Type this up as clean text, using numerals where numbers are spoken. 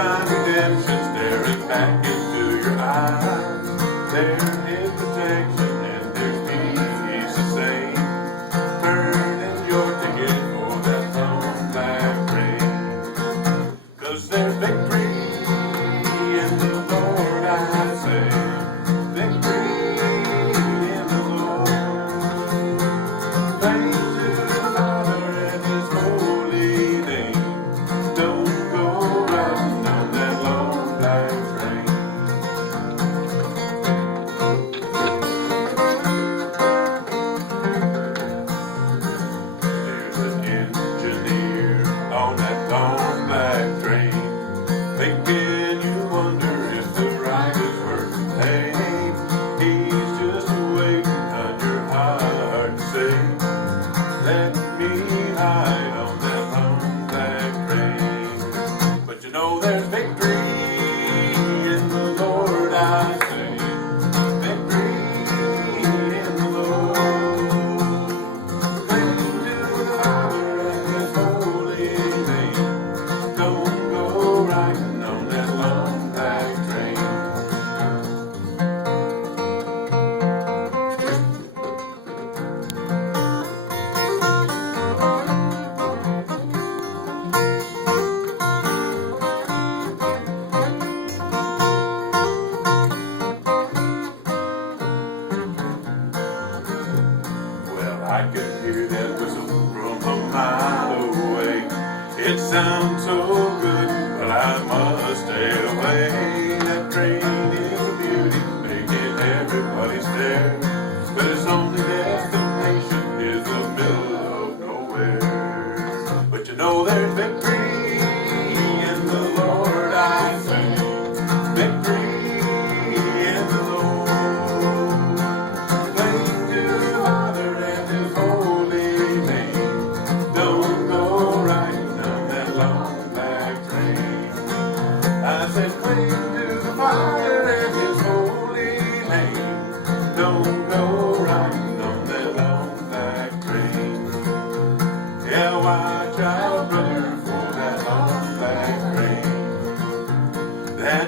find redemption staring back into your eyes. There is protection and there's peace to say. Turn in your ticket for that long black train. 'Cause there's victory in the Lord, I say. Victory in the Lord. Thanks to the Father and His holy name. Don't go riding on that long black train. There's an engineer on that long black train, making you wonder if the ride is worth the pain. He's just waiting on your heart to say, let me hide on that long black train. But you know there's victory in the Lord, I say. Victory in the Lord. Cling to the Father and His holy name. Don't go riding on that long black train. Well, I could hear that whistle from a mile away. It sounds so good, but I must stay away. That train is a beauty, making everybody stare. But its only destination is the middle of nowhere. But you know there's victory in the Lord, I say. Victory in the Lord. Cling to the Father and His holy name. Don't go riding on that long black train. I said cling to the Father and His holy name. Don't go riding on that long black train. Yeah, watch out, brother, for that long black train. That